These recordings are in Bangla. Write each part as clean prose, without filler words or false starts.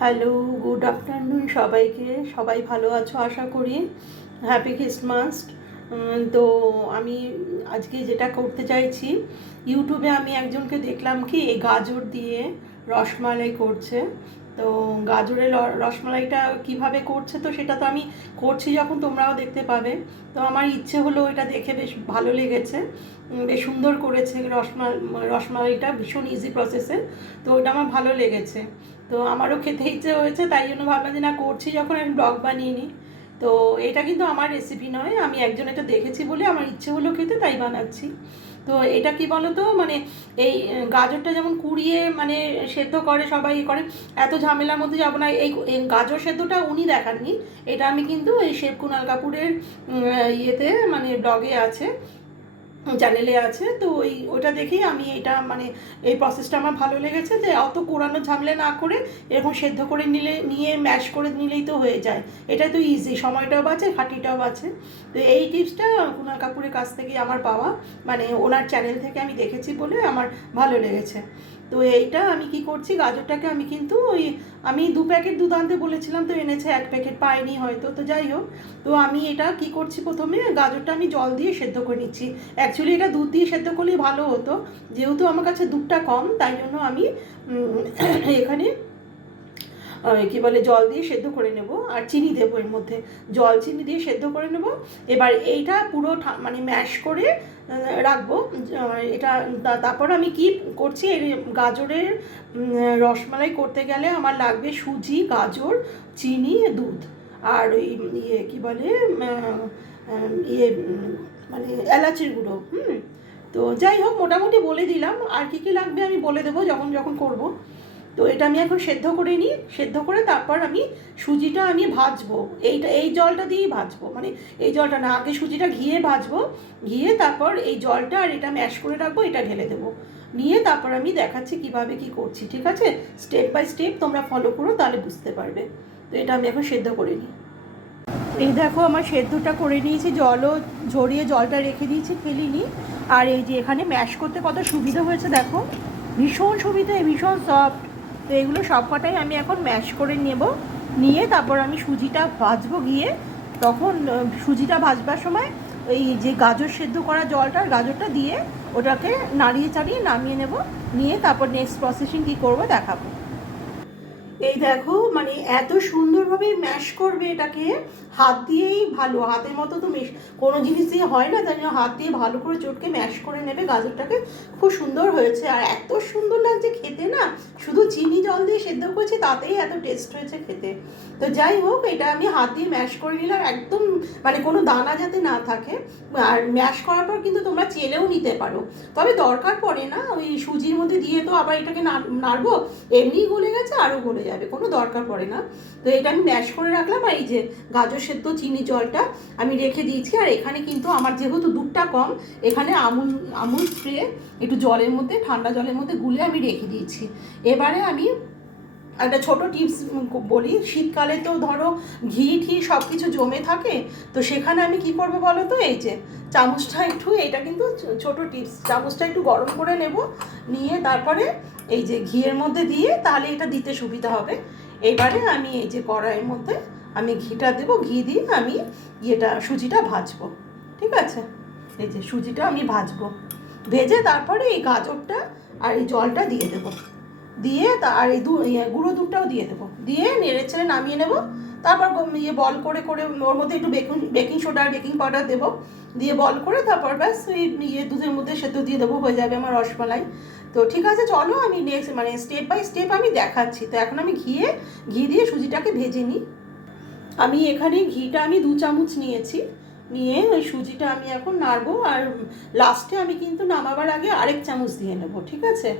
হ্যালো, গুড আফটারনুন সবাইকে। সবাই ভালো আছো আশা করি। Happy Christmas. তো আমি আজকে যেটা করতে চাইছি, ইউটিউবে আমি একজনকে দেখলাম কি এই গাজর দিয়ে রসমালাই করছে। তো গাজরের রসমালাইটা কিভাবে করছে, তো সেটা তো আমি করছি যখন তোমরাও দেখতে পাবে। তো আমার ইচ্ছে হলো এটা দেখে বেশ ভালো লেগেছে, বেশ সুন্দর করেছে রসমালাইটা, ভীষণ ইজি প্রসেসে। তো ওটা আমার ভালো লেগেছে, তো আমারও খেতে ইচ্ছে হয়েছে, তাই জন্য ভাবলাম যে না, করছি যখন আমি ব্লগ বানিয়ে নিই। তো এটা কিন্তু আমার রেসিপি নয়, আমি একজন এটা দেখেছি বলে আমার ইচ্ছে হলো খেতে, তাই বানাচ্ছি। তো এটা কি বলো তো, মানে এই গাজরটা যেমন কুড়িয়ে মানে সেদ্ধ করে সবাই করে, এত ঝামেলার মধ্যে যাবো না। এই গাজর সেদ্ধটা উনি দেখাননি, এটা আমি কিন্তু এই শেফ কুনাল কাপুরের ইয়েতে মানে ব্লগে আছে, চ্যানেলে আছে। তো ওটা দেখেই আমি এটা মানে এই প্রসেসটা আমার ভালো লেগেছে, যে অত কোরানো ঝামেলা না করে এরকম সেদ্ধ করে নিয়ে ম্যাশ করে নিলেই তো হয়ে যায়। এটা তো ইজি, সময়টাও বাঁচে, খাটিটাও বাঁচে। তো এই টিপসটা কুনাল কাপুরের কাছ থেকে আমার পাওয়া, মানে ওনার চ্যানেল থেকে আমি দেখেছি বলে আমার ভালো লেগেছে। তো এইটা আমি কি করছি, গাজরটাকে আমি কিন্তু আমি 2 প্যাকেট দুধ আনতে বলেছিলাম, তো এনেছে 1 প্যাকেট, পাইনি হয়তো। তো যাই হোক, তো আমি এটা কি করছি, প্রথমে গাজরটা আমি জল দিয়ে সেদ্ধ করে নিচ্ছি। অ্যাকচুয়ালি এটা দুধ দিয়ে সেদ্ধ করলেই ভালো হতো, যেহেতু আমার কাছে দুধটা কম, তাই জন্য আমি এখানে কি বলে জল দিয়ে সেদ্ধ করে নেব, আর চিনি দেবো এর মধ্যে, জল চিনি দিয়ে সেদ্ধ করে নেব। এবার এইটা পুরো মানে ম্যাশ করে রাখবো। এটা তারপর আমি কি করছি, এই গাজরের রসমালাই করতে গেলে আমার লাগবে সুজি, গাজর, চিনি, দুধ, আর ওই ইয়ে কী বলে ইয়ে মানে এলাচির গুঁড়ো। তো যাই হোক, মোটামুটি বলে দিলাম, আর কী কী লাগবে আমি বলে দেবো যখন যখন করব। তো এটা আমি এখন সেদ্ধ করে নিই, সেদ্ধ করে তারপর আমি সুজিটা আমি ভাজবো, এই জলটা দিয়েই ভাজবো, মানে এই জলটা না, আগে সুজিটা ঘিয়ে ভাজবো, ঘিয়ে তারপর এই জলটা আর এটা ম্যাশ করে রাখবো, এটা ঢেলে দেবো, নিয়ে তারপর আমি দেখাচ্ছি কিভাবে কি করছি, ঠিক আছে? স্টেপ বাই স্টেপ তোমরা ফলো করো, তাহলে বুঝতে পারবে। তো এটা আমি এখন সেদ্ধ করে নিই। এই দেখো, আমার সেদ্ধটা করে নিয়েছি, জলও ঝরিয়ে জলটা রেখে দিয়েছি, ফেলিনি। আর এই যে এখানে ম্যাশ করতে কত সুবিধা হয়েছে দেখো, ভীষণ সুবিধা, ভীষণ সফট। তো এগুলো সব কটাই আমি এখন ম্যাশ করে নেব, নিয়ে তারপর আমি সুজিটা ভাজবো গিয়ে। তখন সুজিটা ভাজবার সময় এই যে গাজর সেদ্ধ করা জলটা আর গাজরটা দিয়ে ওটাকে নাড়িয়ে চাড়িয়ে নামিয়ে নেব, নিয়ে তারপর নেক্সট প্রসেসিং কী করবো দেখাবো। এই দেখো, মানে এত সুন্দরভাবে ম্যাশ করবে এটাকে, হাত দিয়েই ভালো, হাতের মতো তো কোনো জিনিস দিয়ে হয় না, তাই জন্য হাত দিয়ে ভালো করে চটকে ম্যাশ করে নেবে গাজরটাকে। খুব সুন্দর হয়েছে, আর এত সুন্দর লাগছে খেতে না, শুধু চিনি জল দিয়ে সেদ্ধ করেছি তাতেই এত টেস্ট হয়েছে খেতে। তো যাই হোক, এটা আমি হাত দিয়ে ম্যাশ করে নিলাম একদম, মানে কোনো দানা যাতে না থাকে। আর ম্যাশ করার পর কিন্তু তোমরা চেলেও নিতে পারো, তবে দরকার পড়ে না, ওই সুজির মধ্যে দিয়ে তো আবার এটাকে নাড়বো, এমনিই গলে গেছে, আরও গলে যাবে, কোনো দরকার পড়ে না। তো এটা আমি ম্যাশ করে রাখলাম, আর এই যে গাজর সেদ্ধ চিনি জলটা আমি রেখে দিয়েছি। আর এখানে কিন্তু আমার যেহেতু দুধটা কম, এখানে আমুল স্প্রে একটু জলের মধ্যে, ঠান্ডা জলের মধ্যে গুলে আমি রেখে দিয়েছি। এবারে আমি একটা ছোট টিপস বলি, শীতকালে তো ধরো ঘি সব কিছু জমে থাকে, তো সেখানে আমি কি করবো বলো তো, এই যে চামচটা একটু, এটা কিন্তু ছোট টিপস, চামচটা একটু গরম করে নেব, নিয়ে তারপরে এই যে ঘিয়ের মধ্যে দিয়ে, তাহলে এটা দিতে সুবিধা হবে। এবারে আমি এই যে কড়াইয়ের মধ্যে আমি ঘিটা দেবো, ঘি দিয়ে আমি সুজিটা ভাজবো, ঠিক আছে? এই যে সুজিটা আমি ভাজবো, ভেজে তারপরে এই গাজরটা আর এই জলটা দিয়ে দেবো, দিয়ে আর এই গুঁড়ো দুধটাও দিয়ে দেবো, দিয়ে নেড়ে ছেড়ে নামিয়ে নেবো। তারপর বল করে করে ওর মধ্যে একটু বেকিং সোডা আর বেকিং পাউডার দেবো, দিয়ে বল করে তারপর ব্যাস ওই দুধের মধ্যে সেদ্ধ দিয়ে দেবো, হয়ে যাবে আমার রসমালাই। তো ঠিক আছে, চলো আমি নেক্সট মানে স্টেপ বাই স্টেপ আমি দেখাচ্ছি। তো এখন আমি ঘি দিয়ে সুজিটাকে ভেজে নিই। আমি এখানে ঘিটা আমি 2 চামচ নিয়েছি, নিয়ে ওই সুজিটা আমি এখন নাড়বো, আর লাস্টে আমি কিন্তু নামাবার আগে আরেক চামচ দিয়ে নেবো, ঠিক আছে?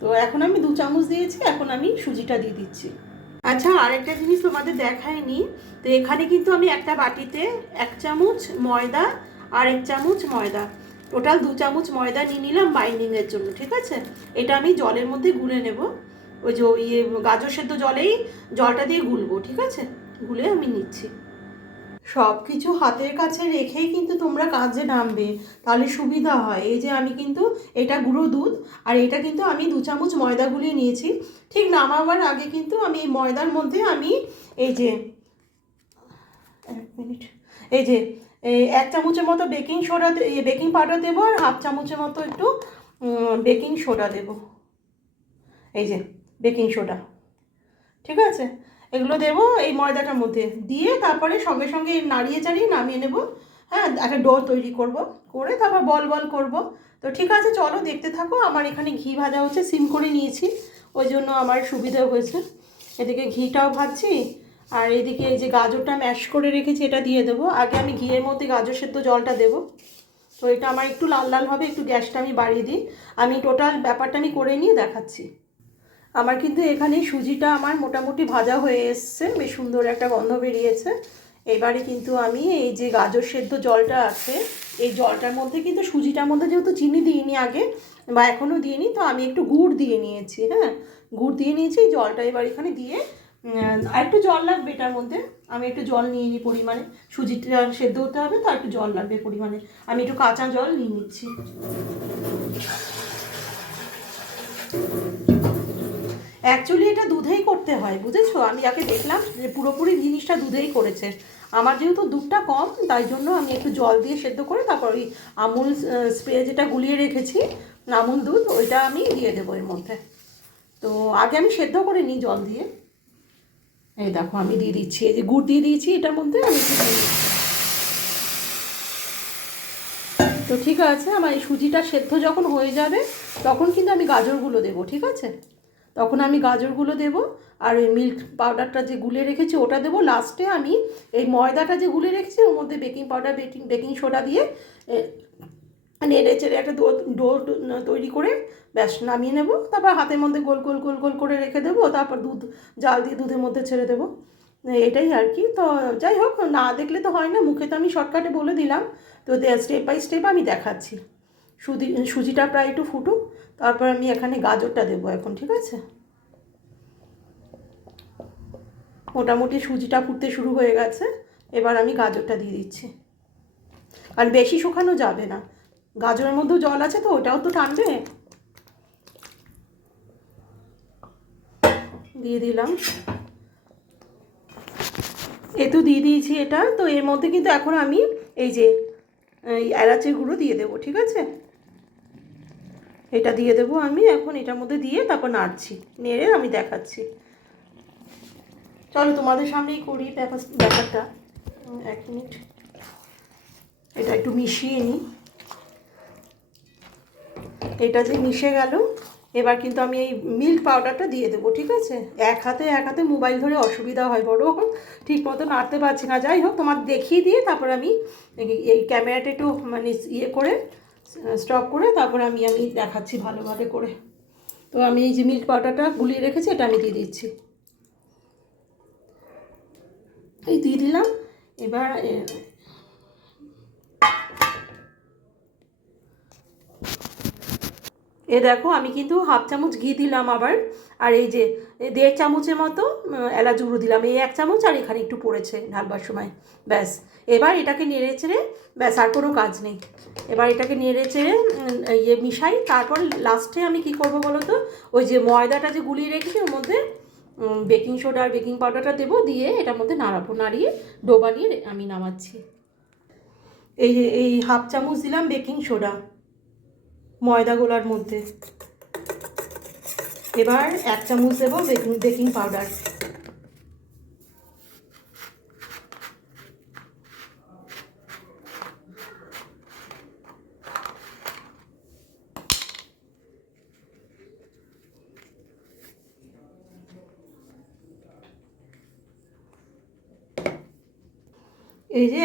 তো এখন আমি 2 চামচ দিয়েছি, এখন আমি সুজিটা দিয়ে দিচ্ছি। আচ্ছা, আরেকটা জিনিস তোমাদের দেখাইনি, তো এখানে কিন্তু আমি একটা বাটিতে 1 চামচ ময়দা আর 1 চামচ ময়দা, টোটাল 2 চামচ ময়দা নিয়ে নিলাম বাইন্ডিংয়ের জন্য, ঠিক আছে? এটা আমি জলের মধ্যে গুলে নেব, ওই যে গাজর সেদ্ধ জলটা দিয়ে গুলবো, ঠিক আছে? গুলে আমি নিচ্ছি। সব কিছু হাতের কাছে রেখেই কিন্তু তোমরা কাজে নামবে, তাহলে সুবিধা হয়। এই যে আমি কিন্তু এটা গুঁড়ো দুধ, আর এটা কিন্তু আমি 2 চামচ ময়দা গুলিয়ে নিয়েছি। ঠিক নামাবার আগে কিন্তু আমি এই ময়দার মধ্যে আমি এই যে 1 মিনিট, এই যে 1 চামচের মতো বেকিং সোডা, বেকিং পাউডার দেবো, আর 1/2 চামচের মতো একটু বেকিং সোডা দেবো। এই যে বেকিং সোডা, ঠিক আছে, এগুলো দেবো এই ময়দাটার মধ্যে দিয়ে, তারপরে সঙ্গে সঙ্গে নাড়িয়ে চাড়িয়ে নামিয়ে নেব। হ্যাঁ, একটা ডো তৈরি করব, করে তারপর বল বল করব। তো ঠিক আছে, চলো দেখতে থাকো। আমার এখানে ঘি ভাজা হচ্ছে, সিম করে নিয়েছি, ওই জন্য আমার সুবিধা হয়েছে। এদিকে ঘিটাও ভাজছি, আর এদিকে এই যে গাজরটা ম্যাশ করে রেখেছি এটা দিয়ে দেবো। আগে আমি ঘিয়ের মধ্যে গাজর সেদ্ধ জলটা দেবো। তো এটা আমার একটু লাল লাল হবে, একটু গ্যাসটা আমি বাড়িয়ে দিই। আমি টোটাল ব্যাপারটা আমি করে নিয়ে দেখাচ্ছি। আমার কিন্তু এখানে সুজিটা আমার মোটামুটি ভাজা হয়ে এসছে, বেশ সুন্দর একটা গন্ধ বেরিয়েছে। এবারে কিন্তু আমি এই যে গাজর সেদ্ধ জলটা আছে, এই জলটার মধ্যে কিন্তু সুজিটার মধ্যে যেহেতু চিনি দিইনি আগে, বা এখনও দিইনি, তো আমি একটু গুড় দিয়ে নিয়েছি। হ্যাঁ, গুড় দিয়ে নিয়েছি, জলটা এবার এখানে দিয়ে, আর একটু জল লাগবে এটার মধ্যে। আমি একটু জল নিয়ে নিই পরিমাণে, সুজিটা সেদ্ধ হতে হবে তো একটু জল লাগবে পরিমাণে। আমি একটু কাঁচা জল নিয়ে নিচ্ছি। অ্যাকচুয়ালি এটা দুধেই করতে হয়, বুঝেছো? আমি যাকে দেখলাম যে পুরোপুরি জিনিসটা দুধেই করেছে। আমার যেহেতু দুধটা কম, তাই জন্য আমি একটু জল দিয়ে সেদ্ধ করে তারপর ওই আমুল স্প্রে যেটা গুলিয়ে রেখেছি, আমুল দুধ, ওইটা আমি দিয়ে দেবো এর মধ্যে। তো আগে আমি সেদ্ধ করে নিই জল দিয়ে। এই দেখো আমি দিয়ে দিচ্ছি, এই যে গুড় দিয়ে দিয়েছি এটার মধ্যে, আমি একটু দিয়ে দিচ্ছি। তো ঠিক আছে, আমার এই সুজিটা সেদ্ধ যখন হয়ে যাবে তখন কিন্তু আমি গাজরগুলো দেবো, ঠিক আছে? তখন আমি গাজরগুলো দেবো, আর ওই মিল্ক পাউডারটা যে গুলে রেখেছি ওটা দেবো। লাস্টে আমি এই ময়দাটা যে গুলে রেখেছি ওর মধ্যে বেকিং পাউডার, বেকিং সোডা দিয়ে নেড়ে চেড়ে একটা ডো তৈরি করে ব্যাস নামিয়ে নেব। তারপর হাতের মধ্যে গোল গোল গোল গোল করে রেখে দেবো, তারপর দুধ জাল দিয়ে দুধের মধ্যে ছেড়ে দেবো। এটাই আর কি। তো যাই হোক, না দেখলে তো হয় না, মুখে তো আমি শর্টকাটে বলে দিলাম। তো স্টেপ বাই স্টেপ আমি দেখাচ্ছি। সুজিটা প্রায় একটু ফুটুক, তারপর আমি এখানে গাজরটা দেবো এখন, ঠিক আছে? মোটামুটি সুজিটা ফুটতে শুরু হয়ে গেছে, এবার আমি গাজরটা দিয়ে দিচ্ছি। আর বেশি শুকানো যাবে না, গাজরের মধ্যেও জল আছে তো ওটাও তো টানবে। দিয়ে দিলাম, তো দিয়ে দিয়েছি এটা। তো এর মধ্যে কিন্তু এখন আমি এই যে এলাচের গুঁড়ো দিয়ে দেবো, ঠিক আছে? এটা দিয়ে দেবো আমি এখন, এটার মধ্যে দিয়ে তারপর নাড়ছি, নেড়ে আমি দেখাচ্ছি। চলো তোমাদের সামনেই করি ব্যাপারটা। 1 মিনিট, এটা একটু মিশিয়ে নিই। এটা যে মিশে গেল, এবার কিন্তু আমি এই মিল্ক পাউডারটা দিয়ে দেবো, ঠিক আছে? এক হাতে মোবাইল ধরে অসুবিধা হয় বড়, ঠিক মতো নাড়তে পারছি না। যাই হোক, তোমার দেখিয়ে দিয়ে তারপর আমি এই ক্যামেরাটা একটু মানে ইয়ে করে স্টপ করে তারপর আমি দেখাচ্ছি ভালোভাবে করে। তো আমি এই যে মিল্ক পাউডারটা গুলিয়ে রেখেছি এটা আমি দিয়ে দিচ্ছি, এই দিয়ে দিলাম। এবার দেখো আমি কিন্তু 1/2 চামচ ঘি দিলাম আবার, আর এই যে 1.5 চামচের মতো এলাচ গুঁড়ো দিলাম, এই 1 চামচ, আর এখানে একটু পড়েছে ঢালবার সময়। ব্যাস, এবার এটাকে নেড়ে চেড়ে, ব্যাস আর কোনো কাজ নেই। এবার এটাকে নেড়ে চেড়ে মিশাই। তারপর লাস্টে আমি কি করব বলো তো, ওই যে ময়দাটা যে গুলিয়ে রেখেছি ওর মধ্যে বেকিং সোডা আর বেকিং পাউডারটা দেবো, দিয়ে এটার মধ্যে নাড়াবো, নাড়িয়ে ডো বানিয়ে আমি নামাচ্ছি। এই যে 1/2 চামচ দিলাম বেকিং সোডা ময়দা গোলার মধ্যে। এবার 1 চামচ দেবো বেকিং পাউডার। এই যে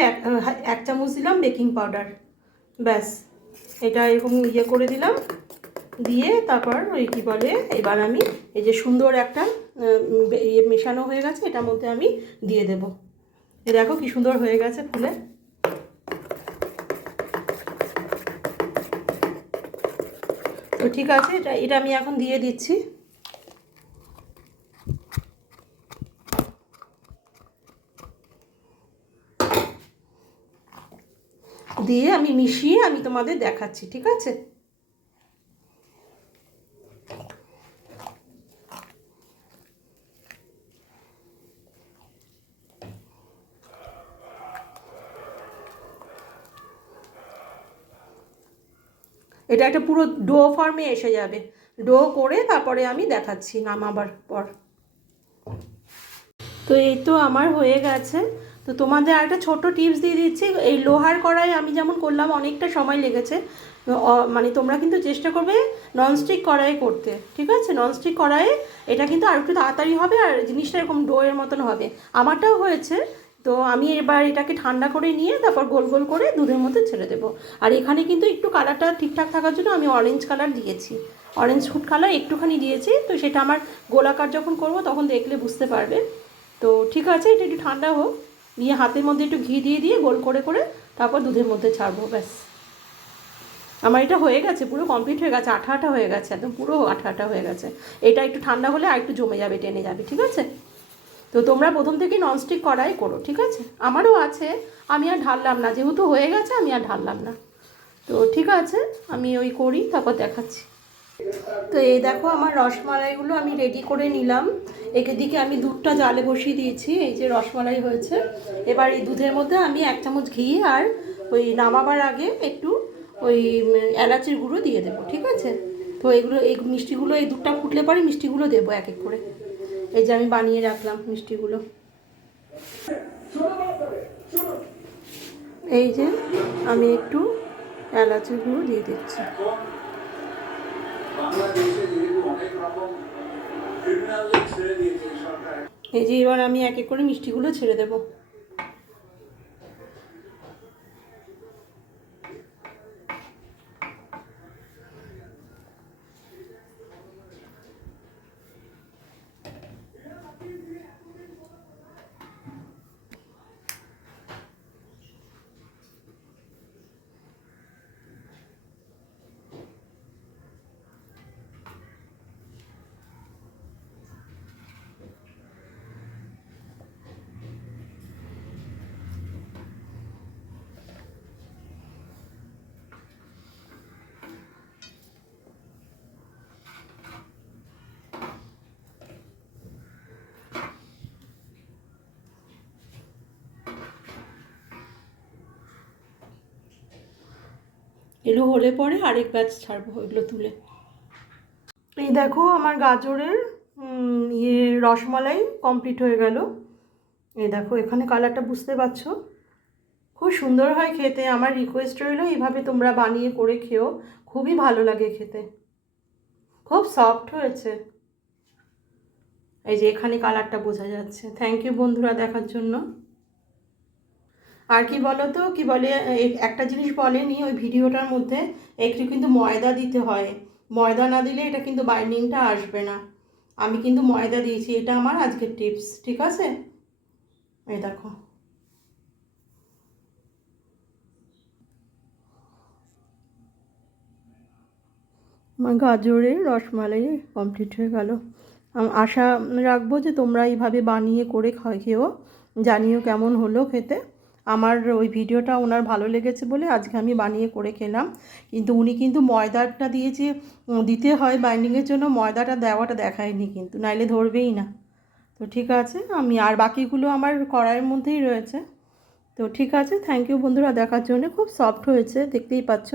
1 চামচ দিলাম বেকিং পাউডার। ব্যাস, এটা এরকম ইয়ে করে দিলাম, দিয়ে তারপর ওই কী বলে, এবার আমি এই যে সুন্দর একটা ইয়ে মেশানো হয়ে গেছে, এটার মধ্যে আমি দিয়ে দেব। এ দেখো কি সুন্দর হয়ে গেছে ফুলে। তো ঠিক আছে, এটা আমি এখন দিয়ে দিচ্ছি। দিয়ে আমি মিশিয়ে আমি তোমাদের দেখাচ্ছি, ঠিক আছে? এটা একটা পুরো ডো ফর্মে এসে যাবে। ডো করে তারপরে আমি দেখাচ্ছি নামাবার পর। তো এই তো আমার হয়ে গেছে। তো তোমাদের আরেকটা ছোট টিপস দিয়ে দিচ্ছি, এই লোহার কড়াই আমি যেমন করলাম অনেকটা সময় লেগেছে, মানে তোমরা কিন্তু চেষ্টা করবে ননস্টিক কড়াইয়ে করতে, ঠিক আছে? ননস্টিক কড়াইয়ে এটা কিন্তু আর একটু তাড়াতাড়ি হবে আর জিনিসটা এরকম ডোয়ের মতন হবে। আমারটাও হয়েছে। তো আমি এবার এটাকে ঠান্ডা করে নিয়ে তারপর গোল গোল করে দুধের মধ্যে ছেড়ে দেবো। আর এখানে কিন্তু একটু কালারটা ঠিকঠাক থাকার জন্য আমি অরেঞ্জ কালার দিয়েছি, অরেঞ্জ ফুড কালার একটুখানি দিয়েছি। তো সেটা আমার গোলাকার যখন করবো তখন দেখলে বুঝতে পারবে। তো ঠিক আছে, এটা একটু ঠান্ডা হোক, নিয়ে হাতের মধ্যে একটু ঘি দিয়ে দিয়ে গোল করে করে তারপর দুধের মধ্যে ছাড়বো, ব্যাস। আমার এটা হয়ে গেছে, পুরো কমপ্লিট হয়ে গেছে, আঠা আঠা হয়ে গেছে, একদম পুরো আঠা আঠা হয়ে গেছে। এটা একটু ঠান্ডা হলে আর একটু জমে যাবে, টেনে যাবে, ঠিক আছে? তো তোমরা প্রথম থেকেই ননস্টিক কড়াই করো, ঠিক আছে? আমারও আছে, আমি আর ঢাললাম না, যেহেতু হয়ে গেছে আমি আর ঢাললাম না। তো ঠিক আছে, আমি ওই করি, তারপর দেখাচ্ছি। তো এই দেখো আমার রসমালাইগুলো আমি রেডি করে নিলাম। এদিকে আমি দুধটা জালে বসিয়ে দিয়েছি, এই যে রসমালাই হয়েছে। এবার এই দুধের মধ্যে আমি 1 চামচ ঘি আর ওই নামাবার আগে একটু ওই এলাচির গুঁড়ো দিয়ে দেবো, ঠিক আছে? তো এগুলো, এই মিষ্টিগুলো, এই দুধটা ফুটলে পরে মিষ্টিগুলো দেবো এক এক করে। এই যে আমি বানিয়ে রাখলাম মিষ্টিগুলো, এই যে আমি একটু এলাচির গুঁড়ো দিয়ে দিচ্ছি। এই যে এবার আমি এক এক করে মিষ্টিগুলো ছেড়ে দেবো। এগুলো হলে পরে আরেক ব্যাচ ছাড়বো এগুলো তুলে। এই দেখো আমার গাজরের রসমালাই কমপ্লিট হয়ে গেল। এই দেখো এখানে কালারটা বুঝতে পারছো, খুব সুন্দর হয় খেতে। আমার রিকোয়েস্ট রইলো এইভাবে তোমরা বানিয়ে করে খেও, খুবই ভালো লাগে খেতে, খুব সফট হয়েছে। এই যে এখানে কালারটা বোঝা যাচ্ছে। থ্যাংক ইউ বন্ধুরা দেখার জন্য। আর কি বলো তো, কি বলে, একটা জিনিস বলেনি ওই ভিডিওটার মধ্যে, একটু কিন্তু ময়দা দিতে হয়, ময়দা না দিলে এটা কিন্তু বাইন্ডিংটা আসবে না। আমি কিন্তু ময়দা দিয়েছি, এটা আমার আজকের টিপস, ঠিক আছে? এই দেখো আমার গাজরের রসমালাই কমপ্লিট হয়ে গেল। আশা রাখবো যে তোমরা এইভাবে বানিয়ে করে খেও, জানিও কেমন হলো খেতে। আমার ওই ভিডিওটা ওনার ভালো লেগেছে বলে আজকে আমি বানিয়ে করে খেলাম। কিন্তু উনি কিন্তু ময়দাটা দিয়েছে, দিতে হয় বাইন্ডিংয়ের জন্য, ময়দাটা দেওয়াটা দেখায়নি কিন্তু, নাইলে ধরবেই না। তো ঠিক আছে, আমি আর বাকিগুলো আমার কড়াইয়ের মধ্যেই রয়েছে। তো ঠিক আছে, থ্যাংক ইউ বন্ধুরা দেখার জন্য। খুব সফট হয়েছে, দেখতেই পাচ্ছ।